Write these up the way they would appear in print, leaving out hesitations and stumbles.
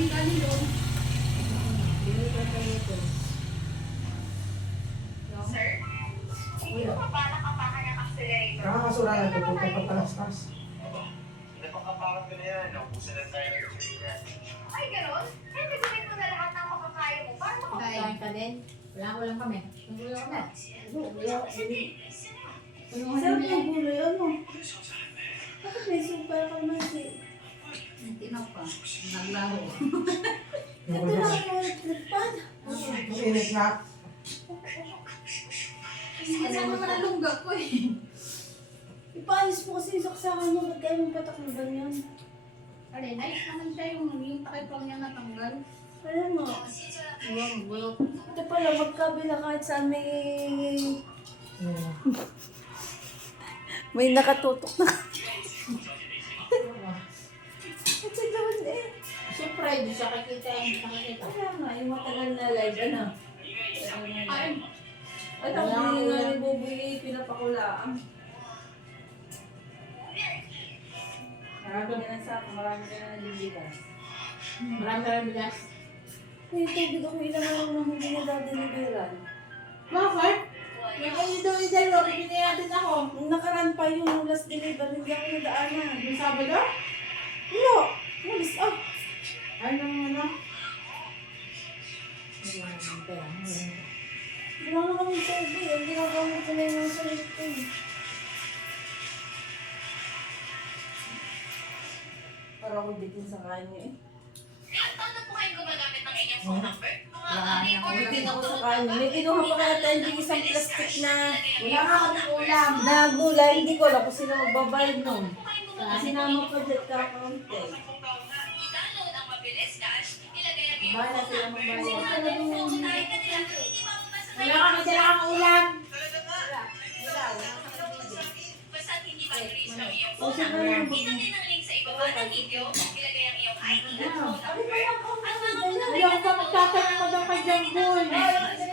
galing doon. Sir? Hindi ko mabalak ang baka ng accelerator. Nakakasura na ito, puto pa talastas. Napakapakat ko na yan. Naubusan na tayo ng gasolina. Ay, gano'n? Hindi gawin mo na lahat ng makakaya mo para makapagay. Kain ka din. Walang kami. Tunggulo kami. Sarap yung gulay, ano? Bakit may super kalmansi? Tinaw pa. Naglaho. Ito lang yung tripad. Ang init nga. Kasama naman ang lungga ko eh. Ipaalis mo kasi yung saksakan mo. Ba't kayo mong patak na ganyan? Alin, nice naman siya yung takip lang niya natanggal. Kaya mo. Bulok. Ito pala, magkabila kahit saan may... Ayan. May nakatutok na. Ito doon eh. Siyempre, di siya kakita yung nakakita. Kaya nga, yung matagal na live, ano? Ay, Ano, hindi nga ni Bobby pinapakulaan. Marami ka na sa ako, marami ka na naliligas. marami ka rin bigas. May tubig ako ilang lang na hindi na dadaligiran. Bakit? May kayo daw yung dalawa, bibigyan natin ako. Nung nakaraan pa yung last delivery, hindi ako nadaanan. Yung Sabado? No! Malis ah! Ay, ano? Wala na kami tubig. Ang ginagamit ko na yung sarili ko. Para ako bitin sa kanya eh. Ilang taon na po kayong gumagamit ng inyong phone number? Bitin ako sa kanya. May kinuha pa kaya tayo yung isang plastic na Wala nga kami ulam. na gulay. Hindi ko alam kung sino magbabayad nun. Kasi naman pa dyan kakaunti. I-download ang mabilis cash, ilagay ang iyong Bahala sila phone magbayad. number. Uunahin ka nila, hindi mababasa Wala kami dala kang ulam. Basta hindi mag-reach ang iyong O phone sino number. yung Pindutin ang link sa ibaba ng video, ilagay ang iyong ID at phone number. Ang mga Wala ko pa magtatanong mo daw kay Jambul.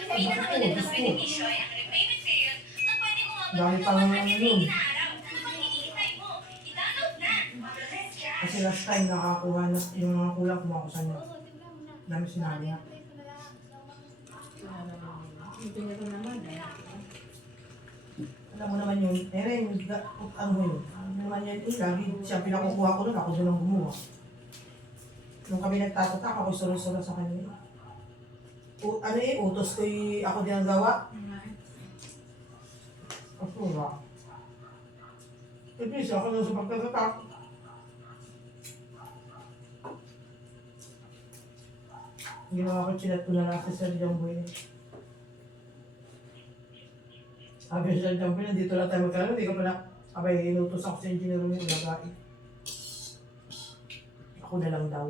pinakamagandang benepisyo ay ang repayment period na pwede mo Dahil mabagyan pa ng naman 1 yun. na araw. Ano bang hinihintay mo? I-download na! Mabilis cash! Kasi last time nakakuha na yung mga kulang kumuha ko sa inyo. Dami sinabi nga. Ito naman eh. Alam mo naman yun, Eren, ano mo yun? Ano naman yun, lagi siya pinakukuha ko doon, ako doon ang gumawa. Nung kami nagtatatak, ako solo-solo sa kanya. Ano eh, utos ko ako din ang gawa. Kasura. Ito isa ako doon sa pagtatatak. Ginawa ko, chinat ko na lang sa Sir Jamboy. Sabi ni Sir Jamboy, nandito na tayo magkano, hindi ka pa na, abay, inutos ako sa engineer mo yung lagay. Ako na lang daw.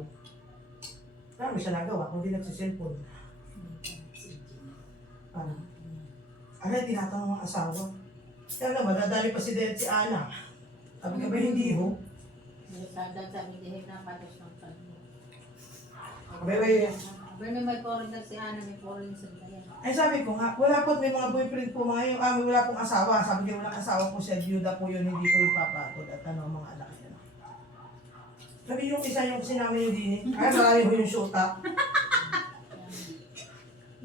Marami siya nagawa, kung di nagsiselfone. Ano, tinatanong mga asawa. Kaya naman, nadali pa si Dad si Ana. Sabi ka ba hindi ho? Nagsadag sa amin dihil na patos ng tanong. Abay, May foreigner si Ana, may foreigner sa kanya. ay sabi ko nga, wala po, may mga boyfriend po mga yung, wala pong asawa. Sabi ko, walang asawa po siya, byuda po yun, hindi po yung papatod at ano, mga anak niya. Sabi yung isa yung sinama yung dini, ay marami po yung syuta.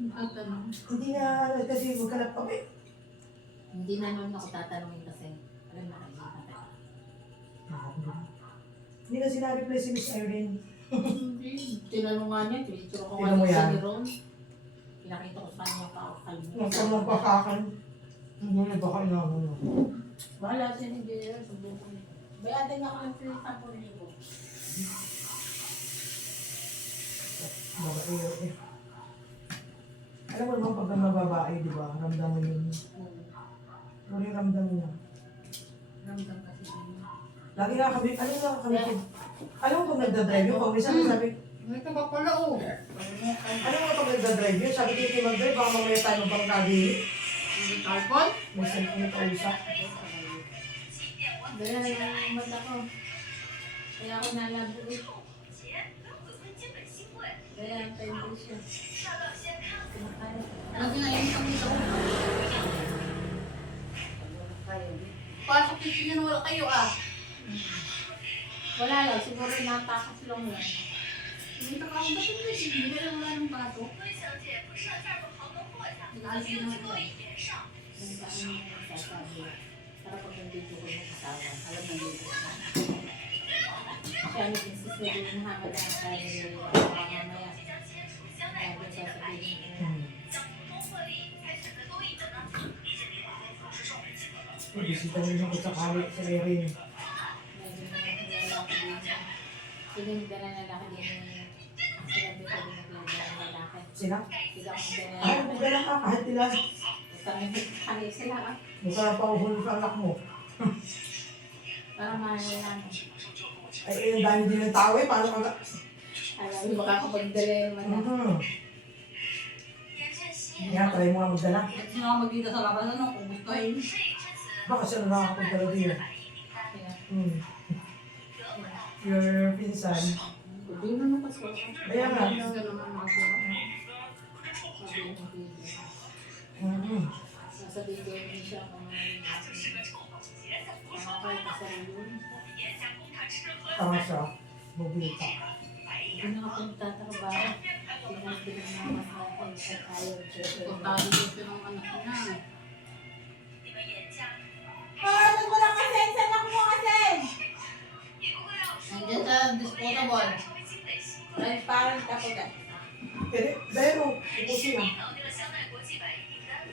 Ang tanong. Hindi nga, kasi magkalap kami. Hindi na noon ako tatanungin kasi. Alam na kayo. Hindi na sinareply si Miss Irene. Tinanong nga niya, picture ko Tingnan mo nga yan. sa Ron. Pinakita ko sa kanya pa ako Nagtanong pa sa akin. Hindi na baka inaano na. Bahala siya ni Jero, subukan niya. Bayadan niya ako ng 3,000. Babae eh. Alam mo naman pag ang mababae, di ba? Ramdam mo yun. Pero yung ramdam niya. Ramdam kasi niya. Lagi nga kami, alam mo pag nagdadrive yun, pag minsan sabi, Ito ba pala oh? alam mo pag nagdadrive yun, sabi ko yung mag-drive, baka mamaya tayo pang kadili. Carbon? May cellphone na kausap. Dala na yung mata ko. Kaya ako nalago eh. Kaya ang tayo siya. Lagi nga yung pangito ko. Pasok dito nyo wala kayo ah. Wala lang, siguro natakas lang yan. Dito ka ako, ba't hindi ka lang wala ng pato?温小姐不是这儿不好能货下， Nag-aalis 今 din 天 ako 去 dyan. 多一点上。 Nandaan yung sasabi. Para pag nandito ko yung kasama, alam na dito ko. Siya nag-insist na din ng hangad ang kaya mamaya. 即将签署相爱国际的法律， 想从中获利才选择多益的呢？ Bisita nyo yung sa kali sa Erin. Medyo lalaki din. Sininda na lalaki din yung sinabi ko din ng lalaki. Sila? Sila kung Ay, ganyan. magdala ka kahit nila. Kami sila ah. Mukha pa uhulog sa anak mo. Para mahalan. Ay, ang dami din ng tao eh. Paano ka? Alam mo, makakapagdala naman na.严振西， Yan, try mo nga magdala. Ba't sino ako magkita sa labas, ano? Kung gusto ay, 事已至此， Baka siya na nakakapagdala din. 法律名单 Kaya,得不到。 Your pinsan. hindi mo nung kasuha. Kaya nga. hindi ka naman nakasura. Sabi ko, hindi. Sasabihin ko yun siya kung ano yung 他就是个臭保洁，怎么不说 mga 话 kaya 呢？ sa yun. 我们严加公堂吃喝， Tama siya. Bubita. Hindi na ako nagtatrabaho. Pinagbilang naman ako sa tayo. Kontado dito ng anak niya. 你们严家 Ah, nagwalang asen! Saan ako mo asen? 也不会让我说 Nandiyan sa disposable. 稍微精美新贵。 Transparent ako dyan. Pero, dahil mo, 是 upusin 你 ah. 搞定了香奈国际百亿订单。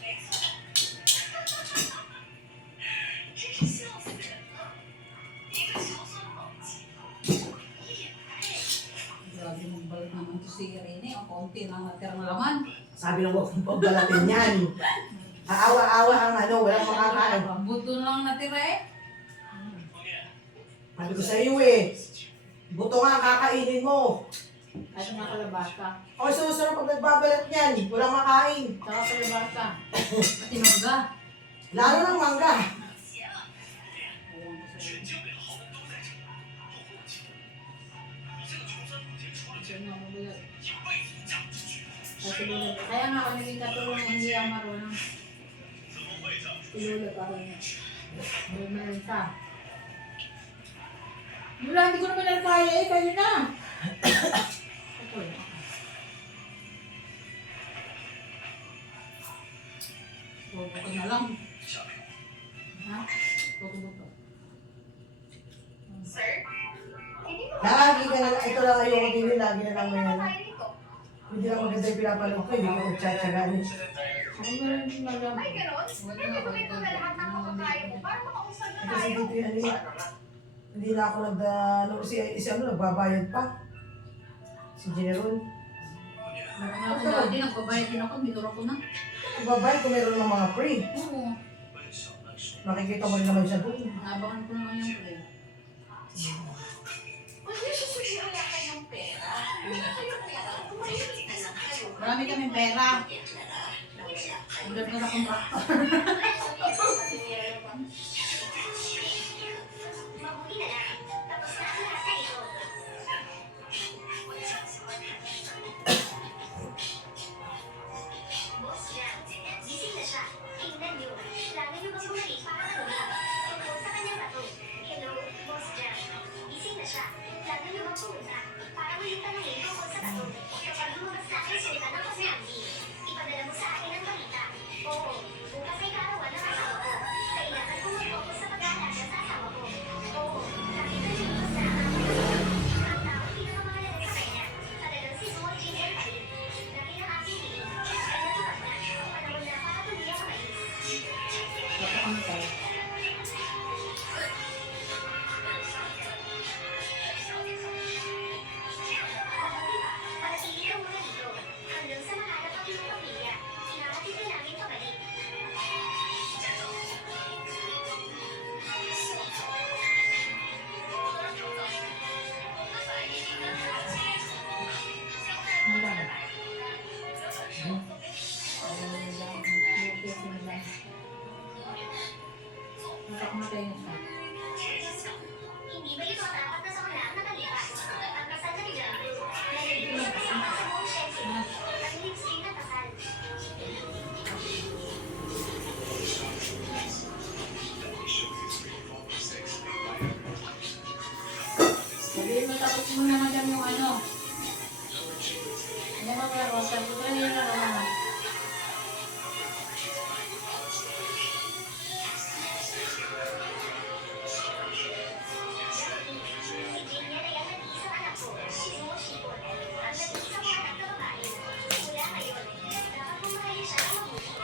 没错，真是笑死人了！一个穷酸宝鸡，一眼白。 Grabe mong balik naman to si Irene. Ang konti lang natirang laman. Sabi ng huwag kong pagbalatin yan. Aawa-awa ang ano, walang makakain. Buto lang natira eh. Sabi ko sa iyo eh. Buto nga ang kakainin mo. At nakalabasa. O susunod pag nagbabalat yan, walang makain. Saka kalabasa. Pati mangga. Lalo ng mangga. 邪了！ 全江北的豪门都在这里，不会有情。你这个穷酸宝洁，除了钱， Yun ang mabulat. 一辈子都嫁不出去。 Kasi lula. Kaya nga kami katulong hindi ang marunong. 怎么会这样？ Lula pa rin. Meron ka. Wala, hindi ko naman lang kaya eh. Kayo na. Okay. Bobo ka na lang. 下面 Ha? Bobo. Sir，肯定不 Lagi ka na, ito lang ayoko din lagi na lang may ano. 拍那个。 Hindi lang maganda yung pinapanood ko, hindi ko magtsatsagaan eh. Ako meron din malam. Ay, ganon? Nagpapagay ko na lahat ng makakain mo para makausap na Kasi tayo. dito yan eh. Hindi na ako ano, si ano, nagbabayad pa. Si General. Meron nga ako dati, nagbabayad din ako, binura ko na. Nagbabayad kung meron ng mga free. Oo, 温小奈说， Makikita mo rin naman siya doon. nabangan ko naman yung pre. Pwede siya susiyo lang kayong pera. Hindi na kayo pera. Tumahimik na lang kayo. Marami kaming pera. Ang ganda na kontraktor. Mabuti na lang. Tapos na ang lahat na ito. 我超喜欢他。Boss Jam, 即興的siya. Tingnan niyo. Lalo niyo bang bumalik para kanina? Tungkol sa kanyang bato. Hello, Boss Jam. Gising na siya. Lalo niyo bang pumunta? Para mo yung tanongin tungkol sa bato. Kapag lumabas na ang resulta ng pag-nabi, ipadala mo sa akin ang balita. Oo, bukas ay kaarawan ng asawa ko. Kailangan kong mag-focus mo na madam yung ano,